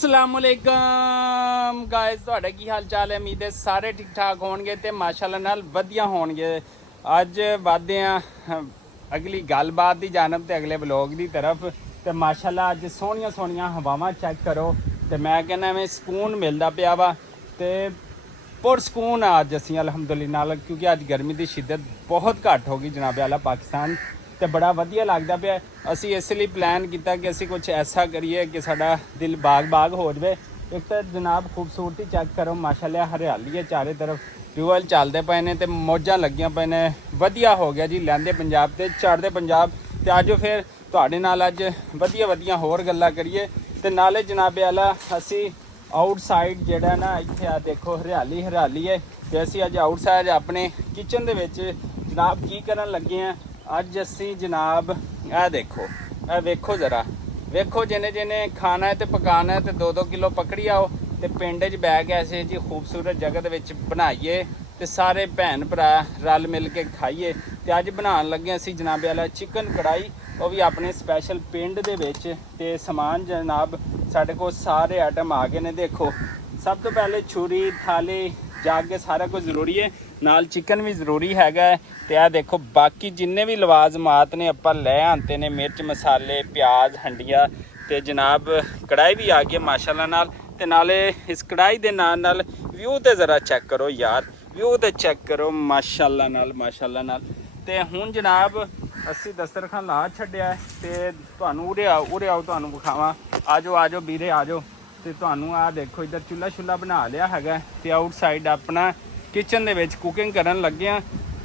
अस्सलामुअलैकुम गाइस, ਤੁਹਾਡਾ ਕੀ ਹਾਲ ਚਾਲ ਹੈ। ਉਮੀਦ ਹੈ ਸਾਰੇ ਠੀਕ ਠਾਕ ਹੋਣਗੇ ਤੇ ਮਾਸ਼ਾਅੱਲਾ ਨਾਲ ਵਧੀਆ ਹੋਣਗੇ। ਅੱਜ ਵਧਦੇ ਆ ਅਗਲੀ ਗੱਲਬਾਤ ਦੀ ਜਾਨਬ ਤੇ ਅਗਲੇ ਵਲੌਗ ਦੀ ਤਰਫ। ਤੇ ਮਾਸ਼ਾਅੱਲਾ ਅੱਜ ਸੋਹਣੀਆਂ ਸੋਹਣੀਆਂ ਹਵਾਵਾਂ ਚੈੱਕ ਕਰੋ ਤੇ ਮੈਂ ਕਹਿੰਦਾ ਐਵੇਂ ਸਕੂਨ ਮਿਲਦਾ ਪਿਆ ਵਾ ਤੇ पुरसकून आज असी अलहमदुलिल्लाह, क्योंकि अज गर्मी की शिद्दत बहुत घट हो गई जनाबे आला पाकिस्तान। तो बड़ा वधिया लगता पे। असी इसलिए प्लान किया कि असी कुछ ऐसा करिए कि साडा दिल बाग बाग हो जाए। एक तो जनाब खूबसूरती चेक करो, माशाअल्लाह हरियाली है चारे तरफ, ट्यूबवैल चलते पे ने तो मौजां लगियां पे ने। वधिया हो गया जी लैंदे पंजाब ते चढ़दे पंजाब। तो अज फिर तुहाडे नाल अज वधिया वधिया होर गल्लां करिए ते नाले जनाबे आला असी आउटसाइड जेड़ा ना इत्थे आ देखो हरियाली हरियाली है। तो असी अज आउटसाइड अपने किचन दे विच जनाब की करन लगे हैं। अज असी जनाब आ देखो, आ वेखो ज़रा वेखो, जिन्हें जिन्हें खाना है तो पकाना है तो 2-2 किलो पकड़ी आओ तो पिंड च बह के ऐसे जी खूबसूरत जगह दे विच बनाइए तो सारे भैन भरा रल मिल के खाइए। तो अज बनान लगे असी जनाबे वाला चिकन कढ़ाई, वो भी अपने स्पैशल पिंड दे विच। ते समान जनाब साढ़े को सारे आइटम आ गए ने। देखो सब तो पहले छुरी थाली जाके सारा कुछ ज़रूरी है, नाल चिकन भी ज़रूरी हैगा। तो यह देखो बाकी जिन्ने भी लवाजमात ने आपां लै आंते ने, मिर्च मसाले प्याज हंडिया। तो जनाब कढ़ाई भी आ गई माशाअल्लाह नाल। ते नाले इस कढ़ाई दे नाल व्यू तो ज़रा चेक करो यार, व्यू तो चेक करो माशाअल्लाह नाल माशाअल्लाह नाल। ते हुण जनाब असी दस्तरखान ला छड्डिया ते तुहानूं उरे आओ तुहानूं विखावां। आजो आजो वीरे आजो। तो तुहानूं आ देखो इधर चूल्हा शुल्हा बना लिया हैगा ते आउटसाइड अपना किचन दे विच कुकिंग करन लगे आ।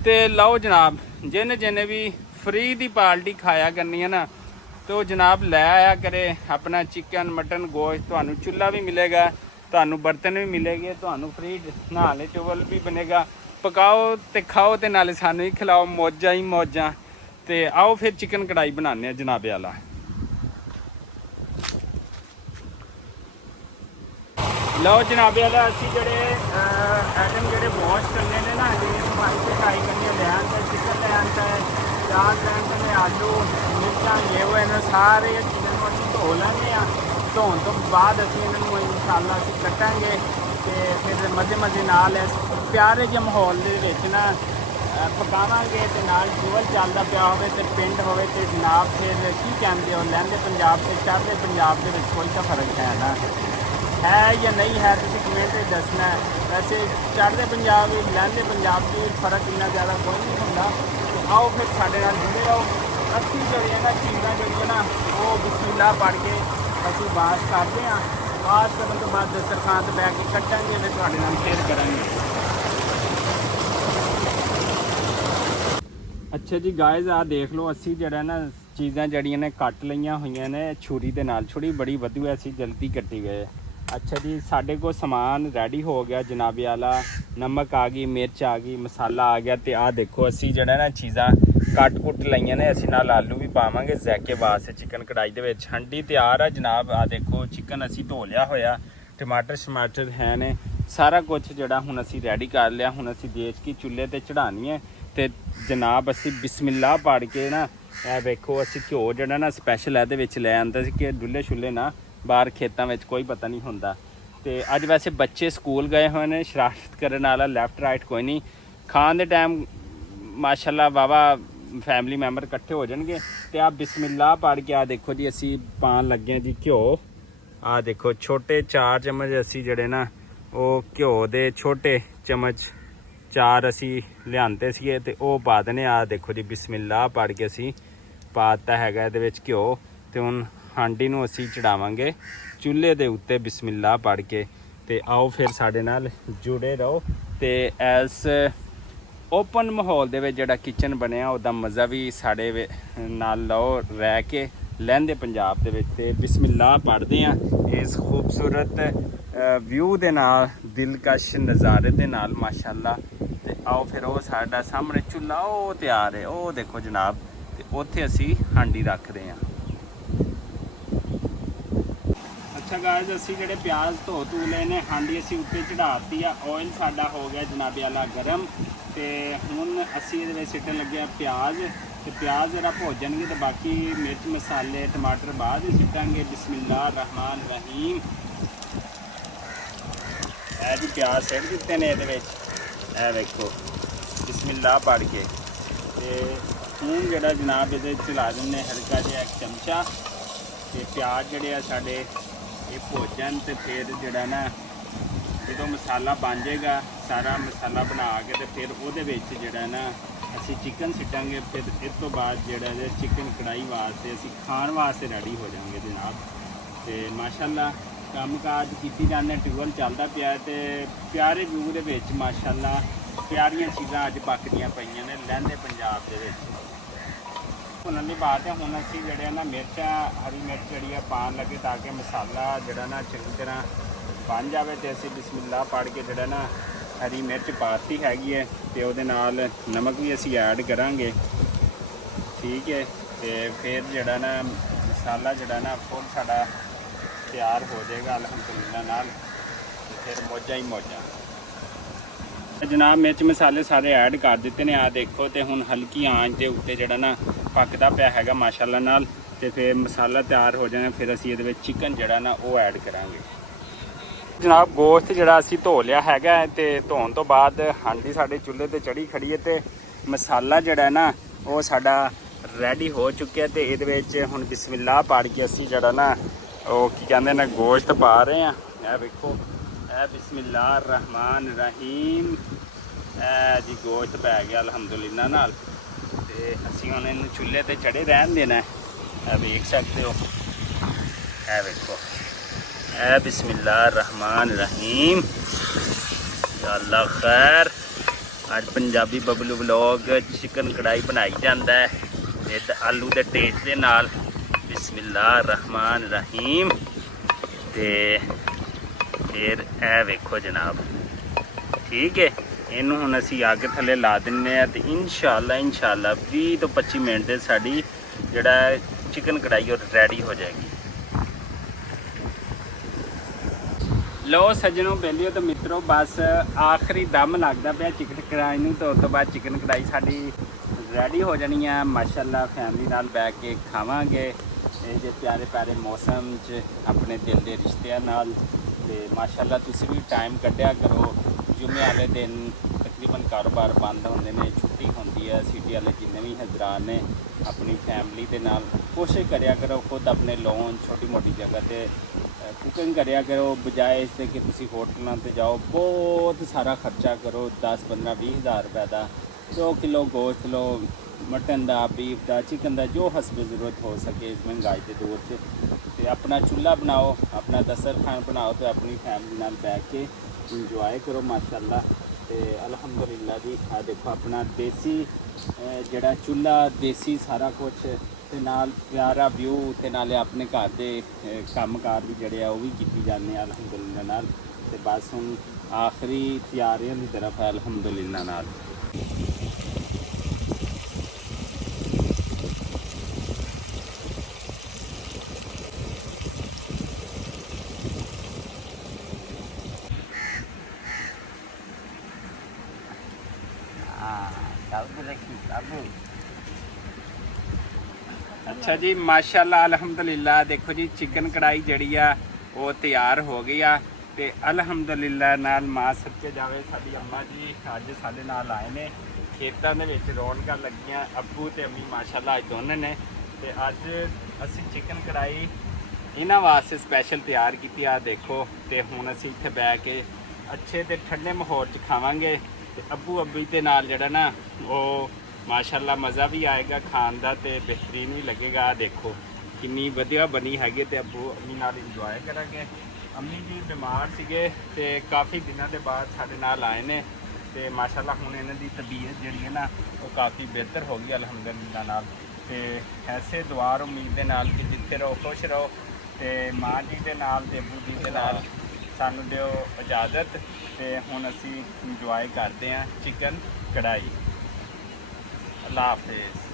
ते लाओ जनाब जिन्हें जिन्हें भी फ्री दी पार्टी खाया करनी है ना, तो जनाब लै आया करे अपना चिकन मटन गोश्त। तुहानूं चूल्हा भी मिलेगा, तुहानूं बर्तन भी मिलेंगे, तुहानूं फ्री नहाने ट्यूबवैल भी बनेगा। पकाओ तो खाओ तो नाले सानूं ही खिलाओ, मौजां ही मौजां। तो आओ फिर चिकन कढ़ाई बनाने जनाबे वाला। लो जनाबे वाला असी जेडे आइटम जेडे वॉश करने ने ना, जिन्हें सफाई सफाई करनी है, लैन का चिकन लैन का है, प्याज लैन का है, आलू मिर्चा ये वो इन्हें सारे चीज़ों को अभी धो लेंगे। धोने तो बाद असी इन्होंने इंशाअल्लाह असी कटांगे तो फिर मज़े मज़े नाल प्यारे जे माहौल दे विच ना पकावांगे। तो नाल ट्यूबवैल चलदा पिया होवे ते पिंड होवे ते जनाब फिर की कहंदे हो लैंदे पंजाब ते चढ़दे पंजाब दे विच कोई तो फर्क है ना, है या नहीं है, तुसीं कमेंट में दसना है। वैसे चढ़दे पंजाब लैंदे पंजाब की फर्क इन्ना ज़्यादा कोई नहीं होंदा। तो आओ फिर साडे नाल जुड़े रहो। असी जिहड़ियां ना चीज़ां जिहड़ियां ना वो बिस्मिल्लाह पढ़ के असी बात करते हैं। बात करने तो बाद दस्तरखान ते बैठ के कट्टांगे फिर तुहाडे नाल शेयर करांगे। अच्छा जी गाइज आ देख लो, असी जरा ना चीज़ां जड़ियां ने कट लईयां हुईयां ने छुरी दे नाल। छुरी बड़ी वधिया असी जल्दी कट्टी गए। अच्छा जी साढ़े को समान रेडी हो गया जनाबे वाला। नमक आ गई, मिर्च आ गई, मसाला आ गया। तो आ देखो असी जड़ा ना चीज़ां कट कुट लईयां ने। असी नाल आलू भी पावांगे जैके वास्ते चिकन कढ़ाई दे विच। हंडी तैयार है जनाब। आ देखो चिकन असी धो लिया होया, टमाटर शमाटर है ने, सारा कुछ जड़ा हुण असी रेडी कर लिया। हुण असी देच की चुल्हे ते चढ़ानी है। तो जनाब असी बिस्मिल्लाह पढ़ के ना ए वेखो असी घ्यो जड़ा ना स्पैशल है विच लै आंदा सी कि डुल्ले शुल्ले ना बाहर खेतों में कोई पता नहीं होंदा। तो अज वैसे बच्चे स्कूल गए हुए हैं, शरारत करने वाला लैफ्ट राइट कोई नहीं। खान दे टाइम माशाअल्लाह वावा फैमिली मैंबर इकट्ठे हो जाएंगे। तो आप बिस्मिल्लाह पढ़ के आ देखो जी असी पान लगे जी घ्यो। आ देखो छोटे 4 चम्मच असी जड़े ना वो घ्यो दे छोटे चम्मच 4 असी लियांदे सीगे ते ओह पा देने। आ देखो जी बिस्मिल्लाह पढ़ के असी पाता हैगा इहदे विच घ्यो। ते हुण हांडी नूं असी चढ़ावांगे चूल्हे दे उत्ते बिस्मिल्लाह पढ़ के। ते आओ फिर साडे नाल जुड़े रहो। ते इस ओपन माहौल दे विच जिहड़ा किचन बनिया उहदा मज़ा भी साडे नाल लो रह के लैंदे पंजाब दे विच। ते बिस्मिल्लाह पढ़दे आ इस खूबसूरत व्यू दे नाल, दिलकश नज़ारे दे नाल माशाअल्लाह। ते आओ फिर वो साडा सामने चूल्हा वो तैयार है, वो देखो जनाब। ते उत्थे असी हांडी रखदे आ। अच्छा गाइस असी जेडे प्याज धो धू ले ने, हांडी असी उत्ते चढ़ाती आ। ऑयल साडा हो गया जनाबे वाला गर्म। ਤੇ ਹੁਣ ਅਸੀਂ ਇਹਦੇ ਵਿੱਚ ਸਿੱਟਣ ਲੱਗੇ ਆ ਪਿਆਜ਼ ਤੇ ਪਿਆਜ਼ ਜਰਾ ਭੁੱਜ ਜਾਣਗੇ ਤੇ ਬਾਕੀ ਮਿਰਚ ਮਸਾਲੇ ਟਮਾਟਰ ਬਾਅਦ ਹੀ ਸਿੱਟਾਂਗੇ। ਬਿਸਮਿਲ੍ਲਾਹ ਰਹਿਮਾਨ ਰਹੀਮ। ਇਹ ਜੀ ਪਿਆਜ਼ ਸਿੱਟ ਦਿੱਤੇ ਨੇ ਇਹਦੇ ਵਿੱਚ, ਇਹ ਵੇਖੋ ਬਿਸਮਿਲ੍ਲਾਹ ਪੜ ਕੇ। ਤੇ ਹੁਣ ਜਿਹੜਾ ਜਨਾਬ ਇਹਦੇ ਵਿੱਚ ਲਾ ਦਿੰਦੇ ਹਲਕਾ ਜਿਹਾ ਇੱਕ ਚਮਚਾ ਤੇ ਪਿਆਜ਼ ਜਿਹੜੇ ਆ ਸਾਡੇ ਇਹ ਭੁੱਜਣ ਤੇ ਫਿਰ ਜਿਹੜਾ ਨਾ ਜਦੋਂ ਮਸਾਲਾ ਬਣ ਜਾਏਗਾ ਸਾਰਾ ਮਸਾਲਾ ਬਣਾ ਕੇ ਤੇ ਫਿਰ ਉਹਦੇ ਵਿੱਚ ਜਿਹੜਾ ਨਾ ਅਸੀਂ ਚਿਕਨ ਸਿੱਟਾਂਗੇ। ਫਿਰ ਇਸ ਤੋਂ ਬਾਅਦ ਜਿਹੜਾ ਇਹਦੇ ਚਿਕਨ ਕੜਾਈ ਵਾਸਤੇ ਅਸੀਂ ਖਾਣ ਵਾਸਤੇ ਰੈਡੀ ਹੋ ਜਾਵਾਂਗੇ ਜਨਾਬ। ਤੇ ਮਾਸ਼ਾਅੱਲਾ ਕੰਮ ਕਾਜ ਕੀਤੀ ਜਾਂਦੇ, ਟਿਊਬਵੈੱਲ ਚੱਲਦਾ ਪਿਆ ਤੇ ਪਿਆਰੇ ਵਿਊ ਦੇ ਵਿੱਚ ਮਾਸ਼ਾਅੱਲਾ ਪਿਆਰੀਆਂ ਚੀਜ਼ਾਂ ਅੱਜ ਪੱਕਦੀਆਂ ਪਈਆਂ ਨੇ ਲਹਿੰਦੇ ਪੰਜਾਬ ਦੇ ਵਿੱਚ। ਭੁੰਨਣ ਦੀ ਬਾਤ ਹੈ। ਹੁਣ ਅਸੀਂ ਜਿਹੜੇ ਨਾ ਮਿਰਚਾਂ ਹਰੀ ਮਿਰਚ ਜਿਹੜੀ ਆ ਪਾਉਣ ਲੱਗੇ ਤਾਂ ਕਿ ਮਸਾਲਾ ਜਿਹੜਾ ਨਾ ਚੰਗੀ ਤਰ੍ਹਾਂ ਬਣ ਜਾਵੇ। ਤੇ ਅਸੀਂ ਬਿਸਮਿਲ੍ਲਾਹ ਪੜ੍ਹ ਕੇ ਜਿਹੜਾ ਨਾ ਹਰੀ ਮਿਰਚ ਪਾਤੀ ਹੈਗੀ ਹੈ ਤੇ ਉਹਦੇ ਨਾਲ ਨਮਕ ਵੀ ਅਸੀਂ ਐਡ ਕਰਾਂਗੇ, ਠੀਕ ਹੈ। ਤੇ ਫਿਰ ਜਿਹੜਾ ਨਾ ਮਸਾਲਾ ਜਿਹੜਾ ਨਾ ਫੁੱਲ ਸਾਡਾ ਤਿਆਰ ਹੋ ਜਾਏਗਾ ਅਲਹਮਦੁਲਿਲਾ ਨਾਲ। ਤੇ ਫਿਰ ਮੌਜਾਂ ਹੀ ਮੌਜਾਂ ਜਨਾਬ। ਮਿਰਚ ਮਸਾਲੇ ਸਾਰੇ ਐਡ ਕਰ ਦਿੱਤੇ ਨੇ, ਆ ਦੇਖੋ। ਤੇ ਹੁਣ ਹਲਕੀ ਆਂਚ ਦੇ ਉੱਤੇ ਜਿਹੜਾ ਨਾ ਪੱਕਦਾ ਪਿਆ ਹੈਗਾ ਮਾਸ਼ਾਅੱਲਾ ਨਾਲ। ਤੇ ਫਿਰ ਮਸਾਲਾ ਤਿਆਰ ਹੋ ਜਾਣਾ, ਫਿਰ ਅਸੀਂ ਇਹਦੇ ਵਿੱਚ ਚਿਕਨ ਜਿਹੜਾ ਨਾ ਉਹ ਐਡ ਕਰਾਂਗੇ ਜਨਾਬ। ਗੋਸ਼ਤ ਜਿਹੜਾ ਅਸੀਂ ਧੋ ਲਿਆ ਹੈਗਾ ਤੇ ਧੋਣ ਤੋਂ ਬਾਅਦ ਹਾਂਡੀ ਸਾਡੇ ਚੁੱਲ੍ਹੇ ਤੇ ਚੜੀ ਖੜੀ ਹੈ ਤੇ ਮਸਾਲਾ ਜਿਹੜਾ ਨਾ ਉਹ ਸਾਡਾ ਰੈਡੀ ਹੋ ਚੁੱਕਿਆ। ਤੇ ਇਹਦੇ ਵਿੱਚ ਹੁਣ ਬਿਸਮਿਲ੍ਲਾਹ ਪੜ੍ਹ ਕੇ ਅਸੀਂ ਜਿਹੜਾ ਨਾ ਉਹ ਕੀ ਕਹਿੰਦੇ ਨੇ ਗੋਸ਼ਤ ਪਾ ਰਹੇ ਹਾਂ। ਇਹ ਵੇਖੋ, ਇਹ ਬਿਸਮਿਲ੍ਲਾਹ ਰਹਿਮਾਨ ਰਹੀਮ। ਇਹ ਜੀ ਗੋਸ਼ਤ ਪੈ ਗਿਆ ਅਲਹਮਦੁਲਿਲਾ ਨਾਲ। ਤੇ ਅਸੀਂ ਹੁਣ ਇਹਨੂੰ ਚੁੱਲ੍ਹੇ ਤੇ ਚੜੇ ਰਹਿਣ ਦੇਣਾ। ਇਹ ਵੇਖ ਸਕਦੇ ਹੋ, ਇਹ ਵੇਖੋ, ਇਹ ਬਿਸਮਿਲ੍ਲਾਹ ਰਹਿਮਾਨ ਰਹੀਮ। ਯਾ ਅੱਲਾ ਖੈਰ। ਅੱਜ ਪੰਜਾਬੀ ਬਬਲੂ ਵਲੌਗ ਚਿਕਨ ਕੜਾਈ ਬਣਾਈ ਜਾਂਦਾ ਹੈ ਇਹ ਆਲੂ ਦੇ ਟੇਸਟ ਦੇ ਨਾਲ। ਬਿਸਮਿਲ੍ਲਾਹ ਰਹਿਮਾਨ ਰਹੀਮ। ਤੇ ਫਿਰ ਇਹ ਵੇਖੋ ਜਨਾਬ, ਠੀਕ ਹੈ। ਇਹਨੂੰ ਹੁਣ ਅਸੀਂ ਅੱਗ ਥੱਲੇ ਲਾ ਦਿੰਦੇ ਹਾਂ ਤੇ ਇਨਸ਼ਾਅੱਲਾ 20 ਤੋਂ 25 ਮਿੰਟ ਦੇ ਸਾਡੀ ਜਿਹੜਾ ਚਿਕਨ ਕੜਾਈ ਉਹ ਰੈਡੀ ਹੋ ਜਾਏਗੀ। ਲੋ ਸੱਜਣੋ ਬੇਲੀਓ ਤੇ ਮਿੱਤਰੋ, ਬਸ ਆਖਰੀ ਦਮ ਲੱਗਦਾ ਪਿਆ ਚਿਕਨ ਕੜਾਈ ਨੂੰ। ਤੇ ਉਸ ਤੋਂ ਬਾਅਦ ਚਿਕਨ ਕੜਾਈ ਸਾਡੀ ਰੈਡੀ ਹੋ ਜਾਣੀ ਆ ਮਾਸ਼ਾਅੱਲਾ। ਫੈਮਲੀ ਨਾਲ ਬੈਠ ਕੇ ਖਾਵਾਂਗੇ ਇਹ ਜੇ ਪਿਆਰੇ ਪਿਆਰੇ ਮੌਸਮ 'ਚ ਆਪਣੇ ਦਿਲ ਦੇ ਰਿਸ਼ਤਿਆਂ ਨਾਲ। ਤੇ ਮਾਸ਼ਾਅੱਲਾ ਤੁਸੀਂ ਵੀ ਟਾਈਮ ਕੱਢਿਆ ਕਰੋ। ਜੁਮੇ ਵਾਲੇ ਦਿਨ ਤਕਰੀਬਨ ਕਾਰੋਬਾਰ ਬੰਦ ਹੁੰਦੇ ਨੇ, ਛੁੱਟੀ ਹੁੰਦੀ ਹੈ। ਸਿਟੀ ਵਾਲੇ ਜਿੰਨੇ ਵੀ ਹਜ਼ਰਾਨ ਨੇ ਆਪਣੀ ਫੈਮਲੀ ਦੇ ਨਾਲ ਕੋਸ਼ਿਸ਼ ਕਰਿਆ ਕਰੋ ਖੁਦ ਆਪਣੇ ਲੋਨ ਛੋਟੀ ਮੋਟੀ ਜਗ੍ਹਾ 'ਤੇ ਕੁਕਿੰਗ ਕਰਿਆ ਕਰੋ, ਬਜਾਏ ਇਸ ਦੇ ਕਿ ਤੁਸੀਂ ਹੋਟਲਾਂ 'ਤੇ ਜਾਓ ਬਹੁਤ ਸਾਰਾ ਖਰਚਾ ਕਰੋ 10, 15, 20 ਹਜ਼ਾਰ ਰੁਪਏ ਦਾ। 2 ਕਿਲੋ ਗੋਸ਼ਤ ਲਓ, ਮਟਨ ਦਾ, ਬੀਫ ਦਾ, ਚਿਕਨ ਦਾ, ਜੋ ਹਸਬ ਜ਼ਰੂਰਤ ਹੋ ਸਕੇ ਇਸ ਮਹਿੰਗਾਈ ਦੇ ਦੌਰ 'ਚ। ਤੇ ਆਪਣਾ ਚੁੱਲ੍ਹਾ ਬਣਾਓ, ਆਪਣਾ ਦਸਤਰਖਾਨ ਬਣਾਓ ਤੇ ਆਪਣੀ ਫੈਮਲੀ ਨਾਲ ਬੈਠ ਕੇ ਇੰਜੋਏ ਕਰੋ ਮਾਸ਼ਾਅੱਲਾ। ਤੇ ਅਲਹਮਦੁਲਿਲਾ ਜੀ ਆ ਦੇਖੋ ਆਪਣਾ ਦੇਸੀ ਜਿਹੜਾ ਚੁੱਲ੍ਹਾ, ਦੇਸੀ ਸਾਰਾ ਕੁਝ ਤੇ ਨਾਲ ਪਿਆਰਾ ਵਿਊ ਤੇ ਨਾਲੇ ਆਪਣੇ ਘਰ ਦੇ ਕੰਮਕਾਰ ਵੀ ਜਿਹੜੇ ਆ ਉਹ ਵੀ ਕੀਤੀ ਜਾਂਦੇ ਆ ਅਲਹਮਦੁਲਿਲਾ ਨਾਲ। ਤੇ ਬਸ ਹੁਣ ਆਖਰੀ ਤਿਆਰੀਆਂ ਦੀ ਤਰਫ ਹੈ ਅਲਹਮਦੁਲਿਲਾ ਨਾਲ। अच्छा जी माशाल्लाह अल्हम्दुलिल्लाह। देखो जी चिकन कढ़ाई जड़ी आ वो तैयार हो गई आ ते अल्हम्दुलिल्लाह नाल मां सदके जावे साडी अम्मा जी अज साडे नाल आए ने खेतां दे विच रौनकां लगियां। अब्बू ते अम्मी माशाल्लाह अज दोनों ने ते अज असी चिकन कढ़ाई इन्हां वास्ते स्पैशल तैयार की। आ देखो ते हुण असी इत्थे बैठ के अच्छे ते ठंडे माहौल च खावांगे ते अब्बू अब्बी दे नाल जेड़ा ना वो माशाल्लाह मज़ा भी आएगा खान का ते बेहतरीन भी लगेगा। देखो किन्नी वधिया बनी हैगी ते अब्बू अम्मी नाल इंजॉय करांगे। अम्मी जी बीमार सीगे ते काफ़ी दिनों के बाद साडे नाल आए ने ते माशाल्लाह हुण इन्हां दी तबीयत जिहड़ी है ना वो काफ़ी बेहतर हो गई अल्हम्दुलिल्लाह नाल। ते ऐसे दुआ उम्मीद दे नाल कि जिथे रहो खुश रहो। ते माँ जी के नाल ते अब्बू जी के नाल सानू दिओ इजाज़त ते हुण असी इंजॉय करते हैं चिकन कढ़ाई। अल्लाह हाफिज़।